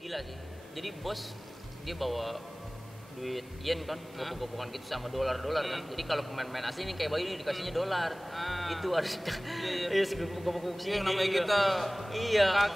gila sih. Jadi bos dia bawa duit yen kan, gopok-gopokan gitu sama dolar-dolar kan. Jadi kalau pemain-pemain asing ini kayak Bayu ini dikasihnya dolar. Itu harus iya segopok-gopok sini. Namanya kita iya.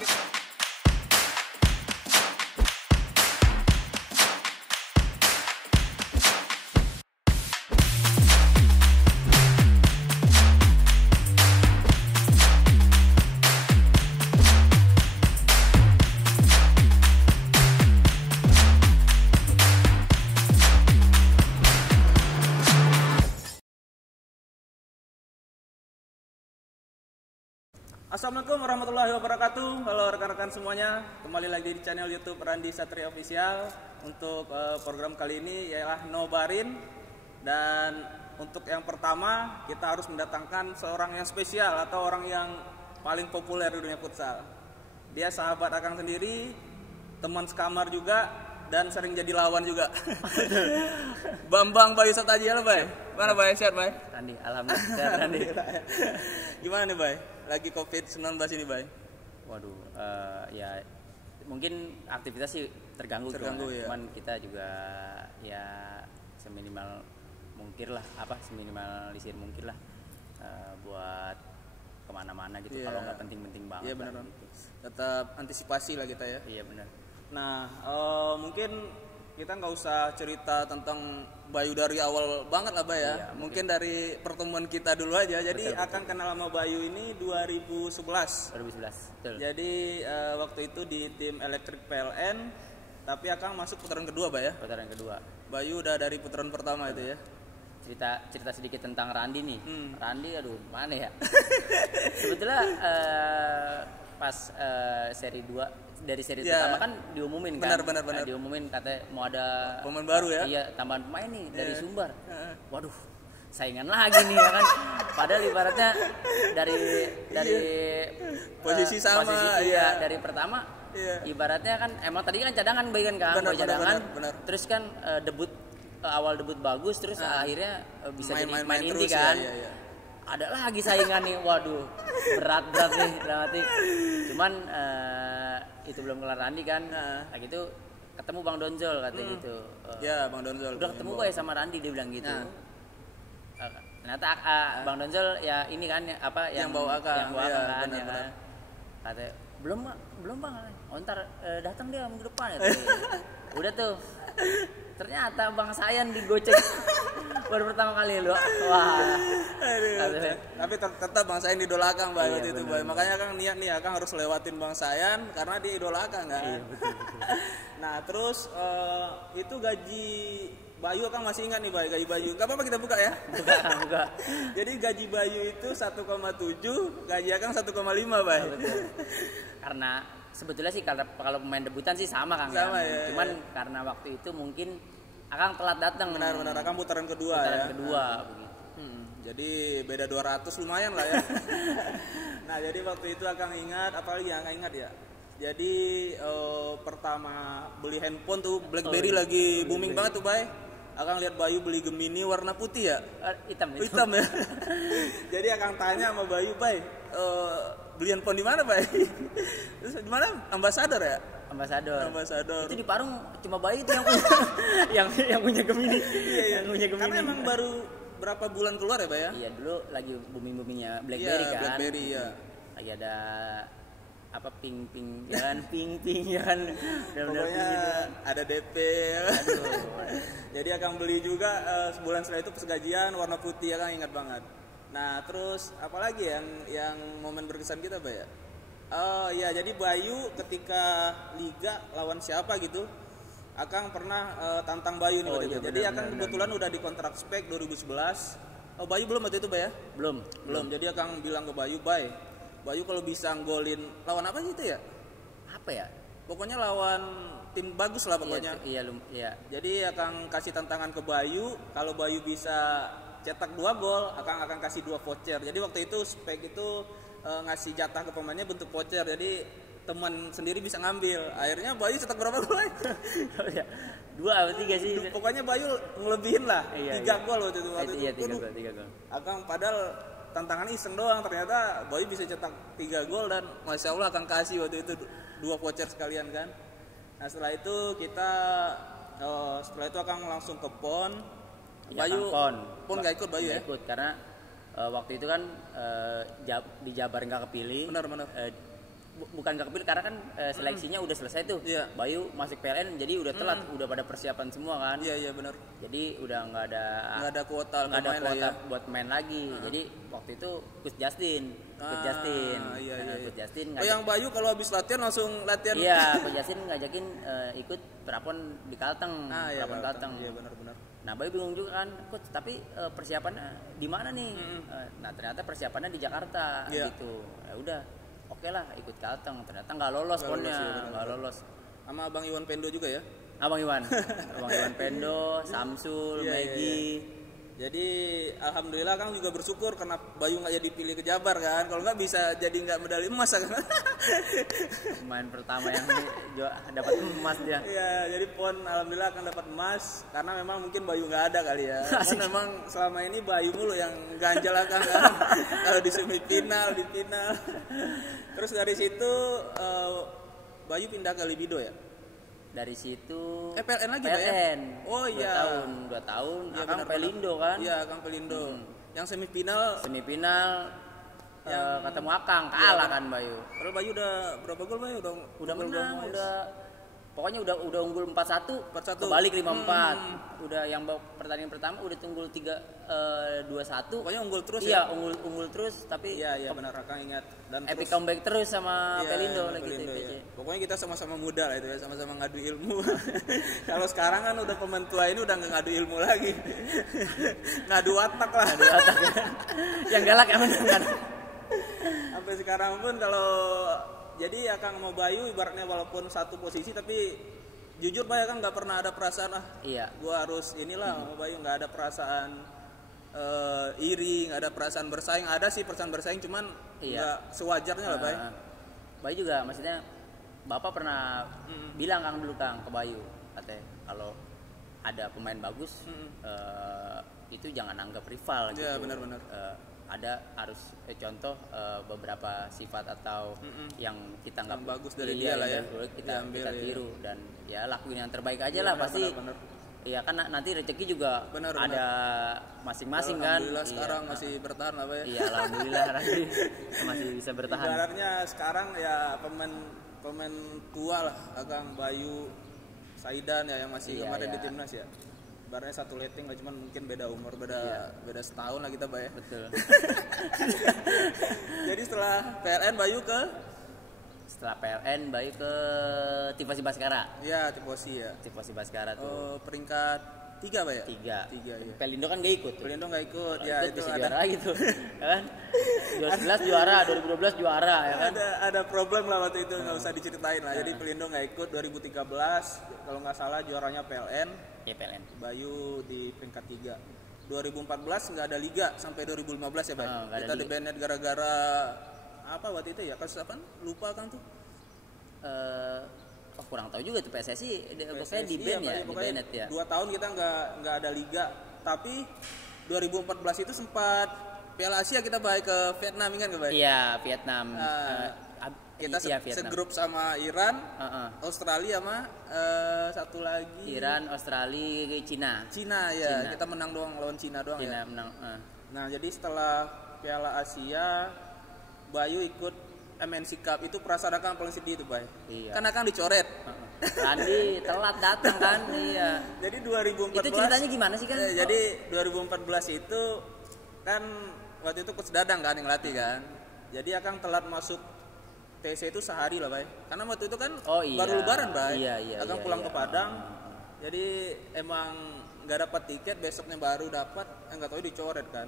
Assalamualaikum warahmatullahi wabarakatuh. Halo rekan-rekan semuanya, kembali lagi di channel YouTube Randi Satria Official. Untuk program kali ini ialah Nobarin. Dan untuk yang pertama kita harus mendatangkan seorang yang spesial atau orang yang paling populer di dunia futsal. Dia sahabat Akang sendiri, teman sekamar juga, dan sering jadi lawan juga. Bambang Bayu Sataji, halo Bay. Mana Bay? Sehat Bay? Randi, alhamdulillah sehat Randi. Gimana nih Bay? Lagi COVID-19 ini Bay? Waduh, ya mungkin aktivitas sih terganggu ya. Cuman kita juga ya seminimalisir mungkin lah buat kemana-mana gitu. Yeah. Kalau nggak penting-penting banget. Iya benar. Gitu. Tetap antisipasi lah kita ya. Iya benar. Nah, mungkin kita nggak usah cerita tentang Bayu dari awal banget lah Bay ya. Iya, mungkin dari pertemuan kita dulu aja. Jadi betul. akan kenal sama Bayu ini 2011. 2011. Betul. Jadi waktu itu di tim Elektrik PLN, tapi Akang masuk putaran kedua Bay ya. Putaran kedua. Bayu udah dari putaran pertama itu ya. Cerita sedikit tentang Randi nih. Randi aduh mana ya? Sebetulnya pas seri 2 dari seri pertama kan diumumin kan. Benar. Diumumin katanya mau ada pemain baru ya. Iya, tambahan pemain nih dari Sumbar. Waduh, saingan lagi nih ya kan. Padahal ibaratnya dari posisi sama iya, dari pertama. Iya. Ibaratnya kan emang tadi kan cadangan Bay kan Boy cadangan. Benar. Terus kan awal debut bagus terus akhirnya bisa jadi main inti terus, kan. Iya. Ada lagi saingan nih, waduh berat nih dramatik. Cuman itu belum kelar Randi kan, kayak gitu ketemu Bang Donzol katanya gitu. Ya Bang Donzol. Udah ketemu Bay sama Randi dia bilang gitu. Ternyata Bang Donzol ya ini kan yang bawa Akang kan, ya kan. Katanya belum Bang, ntar datang dia minggu depan ya. Udah tuh. Ternyata Bang Sayan digocek baru pertama kali lu. Wah. Tapi tetap Bang Sayan idola Akang Bay waktu itu Bay. Makanya Akang niat nih Akang harus lewatin Bang Sayan karena dia idola Akang kan. Iya, betul. Nah, terus itu gaji Bayu Akang masih ingat nih Bay, gaji Bayu. Enggak apa-apa kita buka ya. Buka. Jadi gaji Bayu itu 1,7, gaji Akang 1,5 Bay. Betul. Karena sebetulnya sih kalau pemain debutan sih sama Kang. Sama ya. Cuman karena waktu itu mungkin Akang telat datang. Benar Akang putaran kedua kedua begitu. Jadi beda 200 lumayan lah ya. Nah, jadi waktu itu Akang ingat, apalagi yang Akang ingat ya. Jadi pertama beli handphone tuh BlackBerry lagi booming banget tuh Bay. Akang lihat Bayu beli Gemini warna putih ya? Hitam ya. Jadi Akang tanya sama Bayu, Bay, beli handphone di mana Bay? Terus di mana? Ambasador ya? Ambasador. Itu di Parung cuma Bayu itu yang punya yang punya Gemini. Iya. Yang punya Gemini. Karena emang baru berapa bulan keluar ya Bay ya? Iya, dulu lagi boomingnya BlackBerry kan. BlackBerry ya. Lagi ada pink ya kan, pink ya kan. Pokoknya gitu. Ada DP. Jadi Akang beli juga sebulan setelah itu pas gajian warna putih ya Kang, ingat banget. Nah, terus apalagi yang momen berkesan kita Bay ya? Oh iya, jadi Bayu ketika liga lawan siapa gitu, Akang pernah tantang Bayu nih waktu itu. Jadi Akang kebetulan udah di kontrak spek 2011. Oh, Bayu belum waktu itu Bay ya? Belum. Jadi Akang bilang ke Bayu kalau bisa golin lawan apa gitu ya? Apa ya? Pokoknya lawan tim bagus lah pokoknya. Iya. Jadi Akang kasih tantangan ke Bayu, kalau Bayu bisa cetak 2 gol, akan kasih 2 voucher. Jadi waktu itu spek itu ngasih jatah ke pemainnya bentuk voucher. Jadi teman sendiri bisa ngambil. Akhirnya Bayu cetak berapa gol? 2 atau 3 sih. Pokoknya Bayu ngelebihin lah. 3 gol waktu itu. Iya, 3 gol. Akang padahal tantangan iseng doang, ternyata Bayu bisa cetak 3 gol dan Masya Allah Akang kasih waktu itu 2 voucher sekalian kan. Nah setelah itu kita setelah itu akan langsung ke PON. Ya, Bayu PON nggak ikut Bayu ya? Ikut karena waktu itu kan di Jabar nggak kepilih. Benar. Bukan nggak kepilih karena kan seleksinya udah selesai tuh. Iya. Bayu masuk PLN jadi udah telat, udah pada persiapan semua kan. Iya benar. Jadi udah nggak ada kuota ya. Buat main lagi. Jadi waktu itu Coach Justin. Iya. Coach Justin yang Bayu kalau habis latihan langsung latihan. Iya, Coach Justin ngajakin ikut prapon di Kalteng. Prapon Kalteng. Iya benar. Nah, Bayu bingung juga kan, Coach, tapi persiapannya di mana nih? Nah, ternyata persiapannya di Jakarta gitu. Ya udah, oke lah ikut Kalteng. Ternyata nggak lolos ponnya, nggak lolos. Sama Abang Iwan Pendo juga ya? Abang Iwan Pendo, Samsul, Megi. Jadi alhamdulillah Kang juga bersyukur karena Bayu nggak jadi pilih ke Jabar kan. Kalau nggak bisa jadi nggak medali emas kan. Pemain pertama yang dapat emas dia. Iya, jadi PON alhamdulillah akan dapat emas karena memang mungkin Bayu nggak ada kali ya. Kan memang selama ini Bayu mulu yang ganjal kan. Kalau di semifinal, di final. Terus dari situ Bayu pindah ke Libido ya. Dari situ PLN lagi PLN. Pak ya? Oh iya. 2 tahun. Ya, Akang Pelindo kan? Iya, Akang Pelindo. Yang semifinal ketemu Akang, kalah kan Bayu. Padahal Bayu udah berapa gol Bayu? Udah menang, pokoknya udah unggul 4-1. Kebalik 5-4. Udah yang pertandingan pertama udah unggul 3-2-1. Pokoknya unggul terus ya. Iya, unggul terus tapi iya benar Akang ingat dan epic comeback terus sama Pelindo lagi Pelindo, TPC. Ya. Pokoknya kita sama-sama muda lah itu ya, sama-sama ngadu ilmu. Kalau sekarang kan udah pemain tua ini udah nggak ngadu ilmu lagi. Ngadu watak lah. Yang galak emang kan. Sampai sekarang pun kalau jadi Akang mau Bayu ibaratnya walaupun satu posisi tapi jujur Bayu kan nggak pernah ada perasaan gua harus inilah sama Bayu, nggak ada perasaan iri, nggak ada perasaan bersaing. Ada sih perasaan bersaing cuman nggak sewajarnya lah Bayu. Bayu juga maksudnya Bapak pernah bilang Kang dulu Kang ke Bayu katanya kalau ada pemain bagus itu jangan anggap rival gitu. Iya benar-benar. Ada harus contoh beberapa sifat atau yang kita nggak bagus dari dia lah ya kita tiru dan ya lakuin yang terbaik aja lah pasti. Benar. Iya kan nanti rezeki juga ada masing-masing kan. Alhamdulillah sekarang masih bertahan lah Pak ya. Iya alhamdulillah nanti masih bisa bertahan. Ibaratnya sekarang ya pemain tua lah Akang Bayu, Saidan ya yang masih kemarin di timnas ya. Ibaratnya satu letting lah, cuman mungkin beda umur, beda setahun lah kita Pak ya. Betul. Jadi setelah PLN Bayu ke Tifosi Baskara. Iya, Tifosi Baskara tuh. Peringkat 3 Pak ya? 3 ya. Pelindo kan gak ikut tuh. Pelindo gak ikut. Ya itu bisa juara gitu. Kan? 2011 juara, 2012 juara ya kan. Ada problem lah waktu itu, enggak usah diceritain lah. Jadi Pelindo gak ikut 2013 kalau nggak salah juaranya PLN. Ya PLN. Bayu di peringkat 3. 2014 nggak ada liga sampai 2015 ya Pak. Kita di banned gara-gara apa waktu itu ya? Kasus apa? Lupa kan tuh. Kurang tahu juga tuh PSSI pokoknya di ban ya, di banned ya. 2 tahun kita nggak ada liga. Tapi 2014 itu sempat Piala Asia kita baik ke Vietnam kan Pak? Iya, Vietnam. Kita segrup sama Iran, Australia sama satu lagi Iran, Australia, Cina ya. Kita menang doang lawan Cina doang ya. Menang. Nah jadi setelah Piala Asia Bayu ikut MNC Cup, itu perasaan Akang paling sedih tuh Bay. Iya. Kan Akang dicoret. Randi telat datang kan. Iya. Jadi 2014 itu ceritanya gimana sih kan? Jadi 2014 itu kan waktu itu Coach Dadang kan yang latih kan. Jadi Akang telat masuk TC itu sehari lah Bay. Karena waktu itu kan baru lebaran Bay. Akang pulang ke Padang. Jadi emang nggak dapat tiket, besoknya baru dapat, nggak tahu dicoret kan.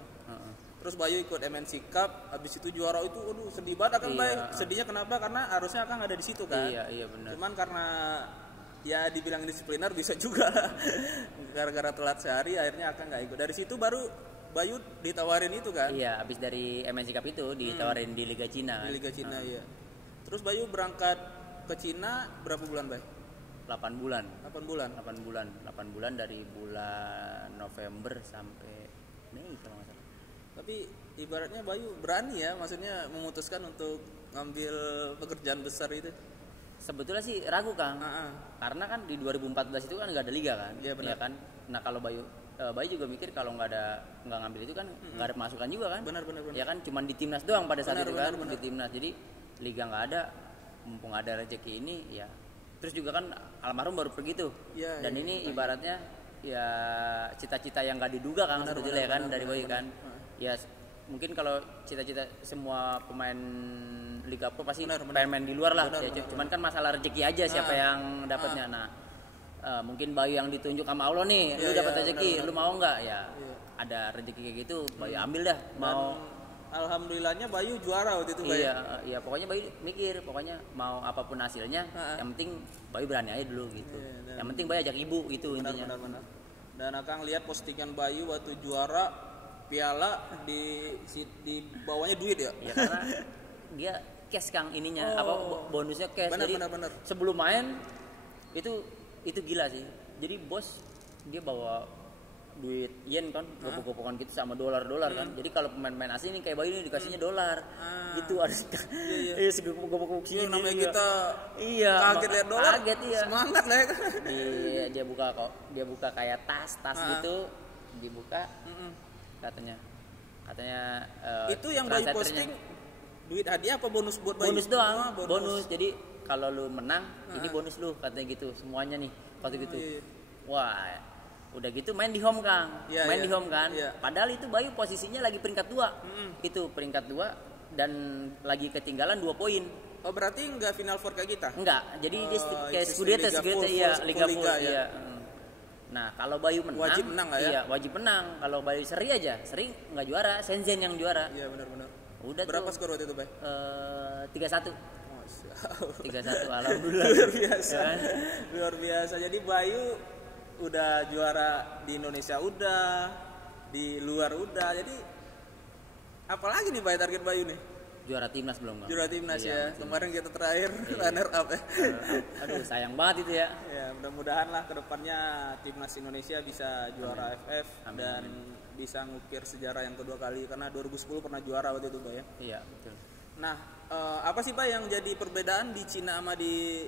Terus Bayu ikut MNC Cup, habis itu juara itu, aduh sedih banget Akang Bay. Sedihnya kenapa? Karena harusnya Akang ada di situ kan. Iya benar. Cuman karena ya dibilang disipliner bisa juga. Gara-gara telat sehari akhirnya Akang nggak ikut. Dari situ baru Bayu ditawarin itu kan. Iya, habis dari MNC Cup itu ditawarin di Liga Cina kan. Di Liga Cina iya. Terus Bayu berangkat ke Cina berapa bulan Bay? 8 bulan. 8 bulan. 8 bulan dari bulan November sampai Mei kalau nggak salah. Tapi ibaratnya Bayu berani ya, maksudnya memutuskan untuk ngambil pekerjaan besar itu. sebetulnya sih ragu Kang. Karena kan di 2014 itu kan nggak ada liga kan. Iya benar. Ya kan. Nah kalau Bayu juga mikir kalau nggak ngambil itu kan nggak ada pemasukan juga kan. Benar. Ya kan cuma di timnas doang pada saat itu kan. Di timnas. Jadi liga nggak ada, mumpung ada rezeki ini ya. Terus juga kan almarhum baru pergi tuh. Ya, dan ini ibaratnya ya cita-cita yang nggak diduga kan sebetulnya ya kan dari Bayu kan. Ya mungkin kalau cita-cita semua pemain Liga Pro pasti pengen main di luar lah. Cuman kan masalah rezeki aja siapa yang dapatnya. Nah mungkin Bayu yang ditunjuk sama Allah nih, lu dapat rezeki, lu mau nggak ya? Ada rezeki kayak gitu, Bayu ambil dah. Mau alhamdulillahnya Bayu juara waktu itu Bayu. Iya pokoknya Bayu mikir, pokoknya mau apapun hasilnya, yang penting Bayu berani aja dulu gitu. Yang penting Bayu ajak ibu gitu intinya. Benar. Dan Akang lihat postingan Bayu waktu juara piala di bawahnya duit ya. Iya karena dia cash Kang ininya bonusnya cash. Benar. Sebelum main itu gila sih. Jadi bos dia bawa duit yen kan, gopok-gopokan gitu sama dolar kan. Jadi kalau pemain-pemain asing ini kayak Bayu ini dikasihnya dolar. Gitu ada. Iya segopok-gopok sini namanya kita kaget lihat dolar. Kaget iya. Semangat lah ya. Dia buka kayak tas gitu, dibuka. Katanya itu yang Bayu posting duit hadiah apa bonus buat Bayu? Bonus doang. Bonus. Jadi kalau lu menang ini bonus lu katanya gitu semuanya nih waktu gitu. Wah udah gitu main di home Kang. Di home kan. Padahal itu Bayu posisinya lagi peringkat 2. Itu peringkat 2 dan lagi ketinggalan 2 poin. Oh berarti enggak final four kayak kita? Enggak. Jadi dia kayak Scudetto iya Liga Full iya. Nah kalau Bayu menang wajib menang lah ya. Iya wajib menang. Kalau Bayu seri nggak juara, Shenzhen yang juara. Iya benar. Udah berapa skor waktu itu Bay? 3-1. 3-1 alhamdulillah. Luar biasa. Jadi Bayu udah juara di Indonesia udah, di luar udah. Jadi apalagi nih Bay target Bayu nih? Juara timnas belum Bang? Juara timnas ya. Kemarin kita terakhir runner up ya. Aduh sayang banget itu ya. Ya mudah-mudahan lah kedepannya timnas Indonesia bisa juara AFF dan bisa ngukir sejarah yang kedua kali karena 2010 pernah juara waktu itu Bay ya. Iya betul. Nah apa sih Bay yang jadi perbedaan di Cina sama di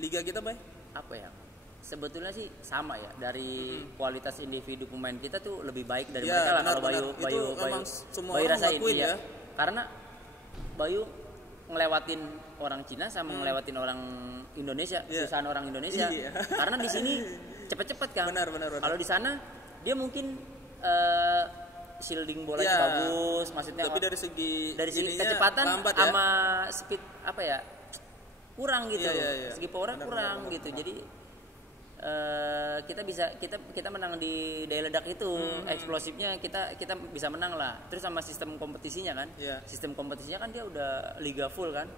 liga kita Bay? Apa ya? Sebetulnya sih sama ya dari kualitas individu pemain kita tuh lebih baik dari mereka lah kalau Bayu rasain ya. Karena Bayu ngelewatin orang Cina sama ngelewatin orang Indonesia, susahan orang Indonesia. Karena di sini cepet-cepet Kang. Benar. Kalau di sana dia mungkin shielding bolanya bagus, maksudnya tapi dari segi kecepatan sama speed apa ya? Kurang gitu. Segi power kurang gitu. Jadi kita menang di daya ledak itu eksplosifnya kita bisa menang lah. Terus sama sistem kompetisinya kan sistem kompetisinya kan dia udah liga full kan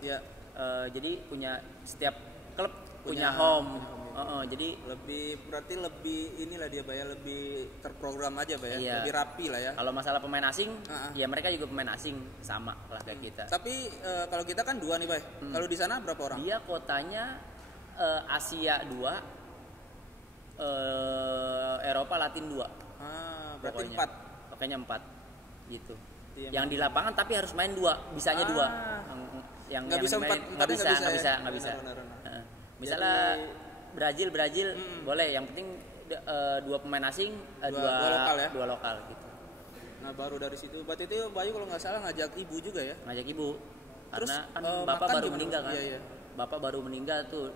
jadi punya setiap klub punya home. Jadi berarti lebih inilah dia Bay lebih terprogram aja Bay lebih rapi lah ya. Kalau masalah pemain asing ya mereka juga pemain asing sama lah kayak kita. Tapi kalau kita kan 2 nih Bay. Kalau di sana berapa orang? Dia kotanya Asia 2, Eropa Latin 2. Berarti 4. Pokoknya 4 gitu. Yang di lapangan tapi harus main 2, bisanya 2. Yang nggak bisa 4 nggak bisa. Misalnya Brazil boleh, yang penting 2 pemain asing, 2 lokal ya. 2 lokal gitu. Nah, baru dari situ berarti itu Bayu kalau nggak salah ngajak ibu juga ya? Ngajak ibu. Terus, karena kan bapak baru meninggal kan. Iya. Bapak baru meninggal tuh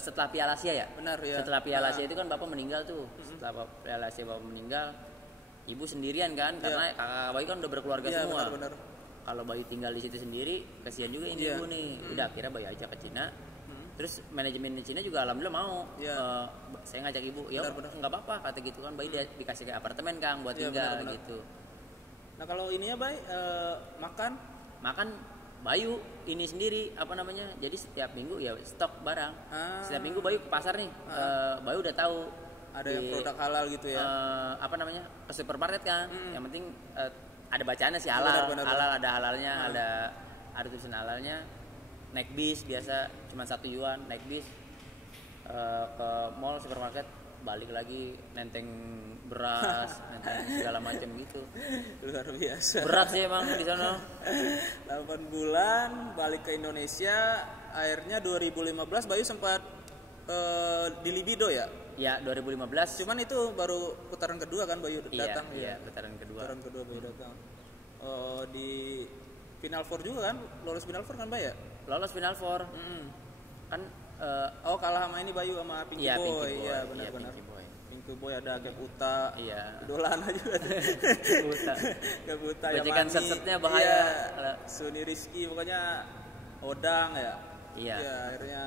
setelah Piala Asia ya. Benar ya. Setelah Piala Asia itu kan bapak meninggal tuh. Setelah Piala Asia bapak meninggal, ibu sendirian kan karena kakak Bayu kan udah berkeluarga semua. Benar. Kalau Bayu tinggal di situ sendiri, kasihan juga ini ibu nih. Udah akhirnya Bayu ajak ke Cina. Terus manajemen di Cina juga alhamdulillah mau. Saya ngajak ibu, ya nggak apa-apa kata gitu kan. Bayu dikasih ke apartemen Kang buat tinggal gitu. Nah kalau ininya Bay makan Bayu ini sendiri apa namanya, jadi setiap minggu ya stok barang. Setiap minggu Bayu ke pasar nih, Bayu udah tahu ada yang produk halal gitu ya. Apa namanya, ke supermarket kan. Yang penting ada bacaannya sih halal. Halal ada halalnya, ada tulisan halalnya. Naik bis biasa cuma 1 yuan, naik bis ke mall supermarket, balik lagi nenteng beras, nenteng segala macam gitu. Luar biasa. Berat sih emang di sana. 8 bulan balik ke Indonesia, akhirnya 2015 Bayu sempat di Libido ya. Ya 2015. Cuman itu baru putaran kedua kan Bayu datang. Iya putaran kedua. Putaran kedua Bayu datang. Di Final Four juga kan, lolos Final Four kan Bayu ya? Lolos Final Four. Kan kalah sama ini Bayu sama Pinky Boy. Iya benar-benar. Pinky Boy ada Gap Uta. Iya. Idolana juga. Gap Uta ya. Becikan set-setnya bahaya. Iya. Suni Rizky pokoknya Odang ya. Iya. Ya akhirnya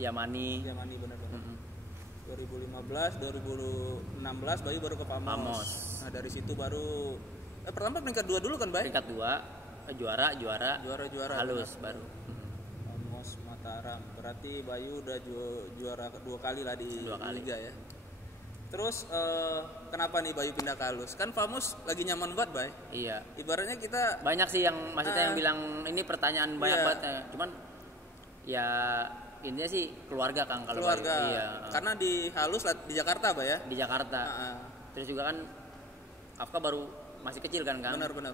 Yamani benar-benar. 2015, 2016 Bayu baru ke Pamos. Nah dari situ baru pertama peringkat 2 dulu kan Bayu? Peringkat 2 juara halus benar. Baru. Pamos Mataram. Berarti Bayu udah juara 2 kali lah di Liga ya. Terus kenapa nih Bayu pindah ke halus? Kan Pamos lagi nyaman banget Bay. Iya. Ibaratnya kita banyak sih yang maksudnya yang bilang ini pertanyaan banyak banget ya. Cuman ya intinya sih keluarga Kang kalau keluarga. Bayu. Iya. Karena di halus di Jakarta Bay ya. Di Jakarta. Terus juga kan Afka baru masih kecil kan Kang. Benar.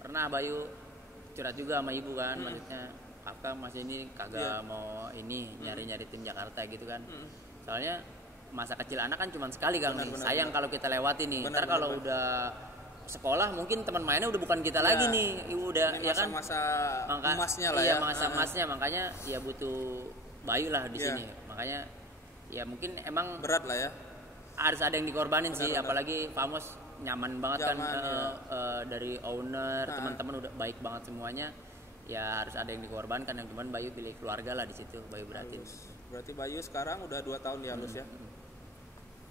Pernah Bayu curhat juga sama ibu kan, maksudnya Afka masih ini kagak mau ini nyari tim Jakarta gitu kan. Soalnya masa kecil anak kan cuma sekali Kang. Sayang kalau kita lewati nih. Ntar kalau udah sekolah mungkin teman mainnya udah bukan kita lagi nih. Udah ini ya kan masa emasnya lah ya. Iya, masa emasnya makanya ya butuh Bayu lah di sini. Makanya ya mungkin emang berat lah ya. Harus ada yang dikorbanin sih, apalagi Pamos nyaman banget dari owner, teman-teman udah baik banget semuanya. Ya harus ada yang dikorbankan, yang cuman Bayu pilih keluarga lah di situ, Bayu beratin. Berarti Bayu sekarang udah 2 tahun di halus ya.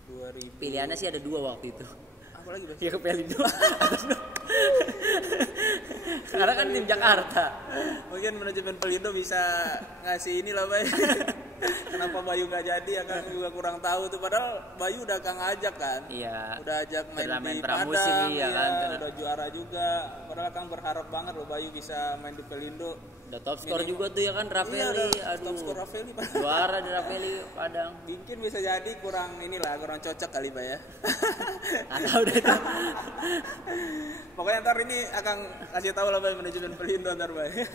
2000. Pilihannya sih ada 2 waktu itu. Apa lagi Bay? Ya ke Pelindo. Karena kan tim Jakarta. Mungkin manajemen Pelindo bisa ngasih inilah Bay. Kenapa Bayu nggak jadi? Akang juga kurang tahu tuh. Padahal Bayu udah Kang ajak kan. Iya. Udah ajak main di pramusim, Padang. Iya kan. Udah juara juga. Padahal Kang berharap banget loh Bayu bisa main di Pelindo. Udah top skor juga tuh ya kan Rafeli. Iya, top skor Rafeli. Juara di Rafeli Padang. Mungkin bisa jadi kurang cocok kali Bay ya. Atau udah itu. Pokoknya ntar ini akan kasih tahu lah Bay manajemen Pelindo ntar Bay.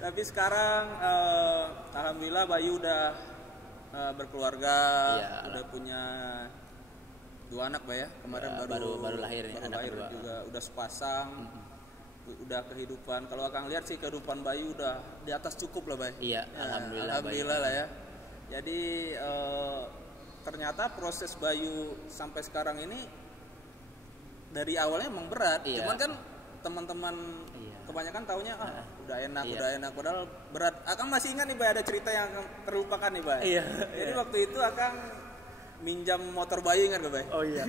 Tapi sekarang alhamdulillah Bayu udah berkeluarga, udah punya 2 anak Bay ya. Kemarin baru lahir baru anak lahir kedua. juga udah sepasang. Udah kehidupan. Kalau Akang lihat sih kehidupan Bayu udah di atas cukup lah Bay. Iya, ya, alhamdulillah lah ya. Jadi ternyata proses Bayu sampai sekarang ini dari awalnya emang berat. Cuman kan teman-teman kebanyakan taunya udah enak padahal berat. Akang masih ingat nih Bay ada cerita yang terlupakan nih Bay. Jadi waktu itu Akang minjam motor Bayu, ingat gak Bay? Oh iya.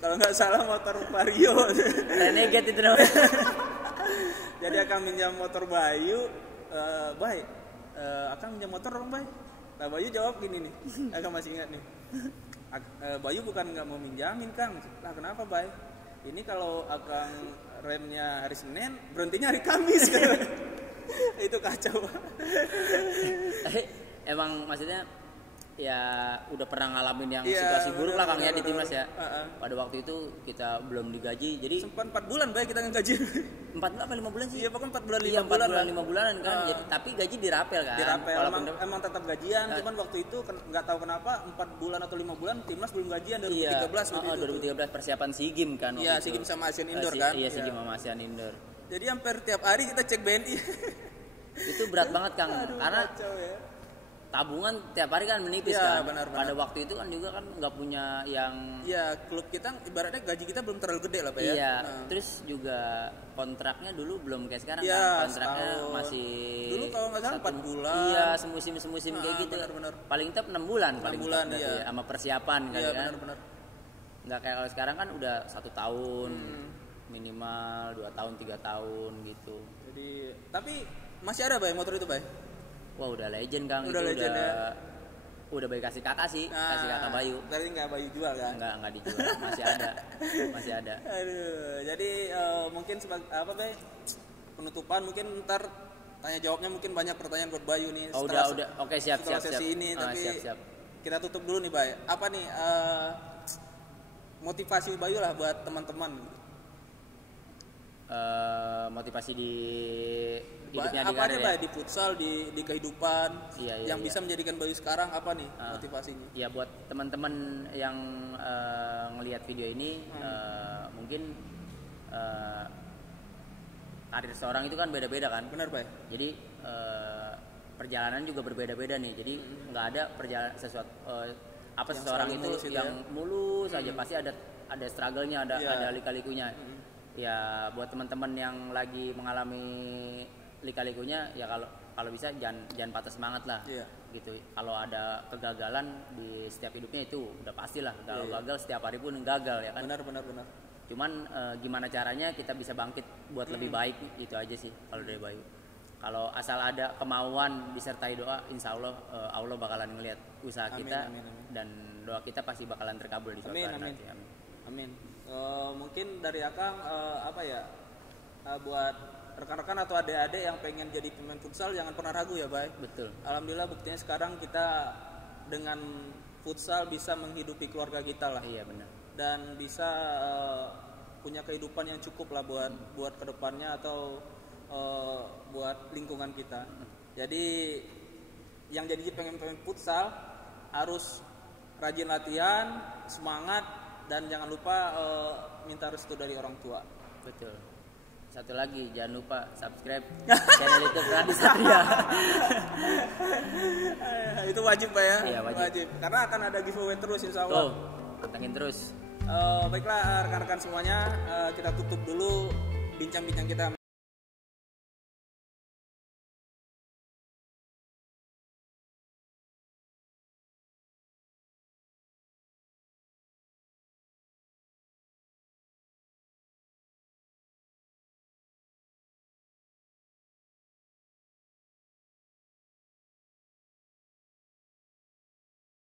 Kalau nggak salah motor Vario. Renegade itu namanya. Jadi Akang minjam motor Bayu, Bay, Akang minjam motor dong Bay. Nah Bayu jawab gini nih, Akang masih ingat nih. Bayu bukan nggak mau minjamin Kang. Lah kenapa Bay? Ini kalau Akang remnya hari Senin, berhentinya hari Kamis kan. Itu kacau. Emang maksudnya ya udah pernah ngalamin yang situasi buruk lah Kang ya di timnas ya. Pada waktu itu kita belum digaji, jadi sempat 4 bulan Bay kita ngegaji. 4 apa 5 bulan sih? Iya pokoknya 4 bulan 5 bulan. 4 bulan 5 bulanan kan. Jadi tapi gaji dirapel kan. Dirapel emang tetap gajian, cuman waktu itu nggak tahu kenapa 4 bulan atau 5 bulan timnas belum gajian 2013 2013 persiapan SEA Games kan. Iya, SEA Games sama Asian Indoor kan. Iya, SEA Games sama Asian Indoor. Jadi hampir tiap hari kita cek BNI. Itu berat banget Kang. Karena kacau, ya. Tabungan tiap hari kan menipis kan. Benar. Pada waktu itu kan juga kan nggak punya yang. Iya, klub kita ibaratnya gaji kita belum terlalu gede lah Pak ya. Iya. Terus juga kontraknya dulu belum kayak sekarang kan. Kontraknya masih. Dulu kalau nggak salah 4 bulan. Iya, semusim kayak gitu. Benar. Paling top 6 bulan. 6 bulan iya. Ya, sama persiapan kan. Iya benar. Nggak kayak kalau sekarang kan udah 1 tahun minimal 2 tahun 3 tahun gitu. Jadi tapi masih ada Bay motor itu Bay? Wah udah legend Kang. Udah legend ya. Udah Bayu kasih kakak sih, kasih kakak Bayu. Tadi nggak Bayu jual kan? Nggak dijual, masih ada. Aduh, jadi mungkin apa Bay? Penutupan mungkin ntar tanya jawabnya mungkin banyak pertanyaan buat Bayu nih. Oh udah, oke siap. Sesi ini, tapi siap. Kita tutup dulu nih Bay. Apa nih motivasi Bayu lah buat teman-teman? motivasi di hidupnya di apa karir aja di futsal, di kehidupan yang bisa menjadikan Bayu sekarang apa nih motivasinya? Ya buat teman-teman yang ngelihat video ini mungkin karir seorang itu kan beda-beda kan. Benar, Pak. Jadi perjalanan juga berbeda-beda nih. Jadi nggak ada perjalanan sesuatu seseorang itu mulus yang mulus aja, pasti ada struggle-nya, ada lika-likunya. Ya buat teman-teman yang lagi mengalami lika-likunya ya kalau bisa jangan patah semangat lah. Gitu. Kalau ada kegagalan di setiap hidupnya itu udah pastilah. Kalau gagal setiap hari pun gagal ya kan. Benar. Cuman gimana caranya kita bisa bangkit buat lebih baik, itu aja sih kalau dari Bayu. Kalau asal ada kemauan disertai doa, insya Allah Allah bakalan ngelihat usaha kita. Amin. Dan doa kita pasti bakalan terkabul di suatu hari nanti. Amin. Mungkin dari Akang buat rekan-rekan atau adik-adik yang pengen jadi pemain futsal jangan pernah ragu ya, Bay. Betul. Alhamdulillah buktinya sekarang kita dengan futsal bisa menghidupi keluarga kita lah. Iya benar. Dan bisa punya kehidupan yang cukup lah buat kedepannya atau buat lingkungan kita. Jadi yang jadi pengen pemain futsal harus rajin latihan, semangat, dan jangan lupa minta restu dari orang tua. Betul. Satu lagi, jangan lupa subscribe channel YouTube Randi Satria. Itu wajib, Pak ya? Iya, wajib. Karena akan ada giveaway terus insya Allah. Pantengin terus. Baiklah rekan-rekan semuanya, kita tutup dulu bincang-bincang kita